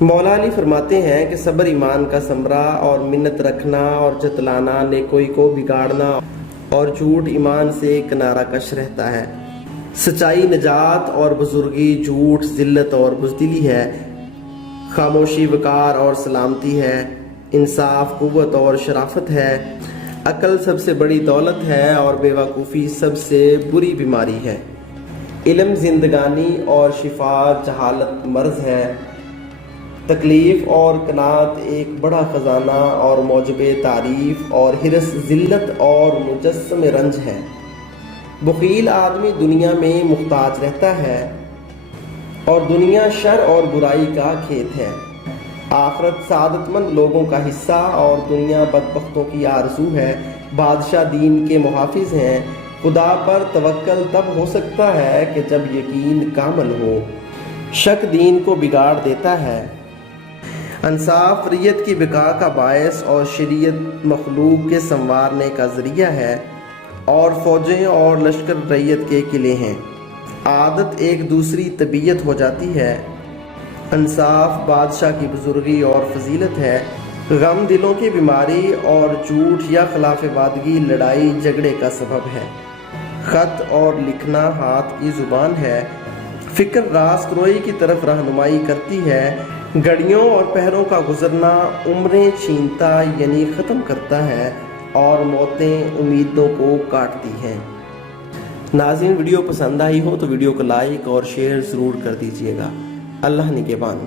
مولا علی فرماتے ہیں کہ صبر ایمان کا ثمرہ اور منت رکھنا اور جتلانا نیکوئی کو بگاڑنا اور جھوٹ ایمان سے کنارہ کش رہتا ہے۔ سچائی نجات اور بزرگی، جھوٹ ذلت اور بزدلی ہے، خاموشی وقار اور سلامتی ہے، انصاف قوت اور شرافت ہے، عقل سب سے بڑی دولت ہے اور بے وقوفی سب سے بری بیماری ہے۔ علم زندگانی اور شفا، جہالت مرض ہے، تکلیف اور قناعت ایک بڑا خزانہ اور موجب تعریف اور حرص ذلت اور مجسم رنج ہے۔ بخیل آدمی دنیا میں محتاج رہتا ہے اور دنیا شر اور برائی کا کھیت ہے۔ آخرت سعادت مند لوگوں کا حصہ اور دنیا بدبختوں کی آرزو ہے۔ بادشاہ دین کے محافظ ہیں۔ خدا پر توکل تب ہو سکتا ہے کہ جب یقین کامل ہو۔ شک دین کو بگاڑ دیتا ہے۔ انصاف ریت کی بقا کا باعث اور شریعت مخلوق کے سنوارنے کا ذریعہ ہے، اور فوجیں اور لشکر ریت کے قلعے ہیں۔ عادت ایک دوسری طبیعت ہو جاتی ہے۔ انصاف بادشاہ کی بزرگی اور فضیلت ہے۔ غم دلوں کی بیماری اور جھوٹ یا خلاف وعدگی لڑائی جھگڑے کا سبب ہے۔ خط اور لکھنا ہاتھ کی زبان ہے۔ فکر راست روئی کی طرف رہنمائی کرتی ہے۔ گھڑیوں اور پہروں کا گزرنا عمریں چھینتا یعنی ختم کرتا ہے، اور موتیں امیدوں کو کاٹتی ہیں۔ ناظرین، ویڈیو پسند آئی ہو تو ویڈیو کو لائک اور شیئر ضرور کر دیجیے گا۔ اللہ نگہبان۔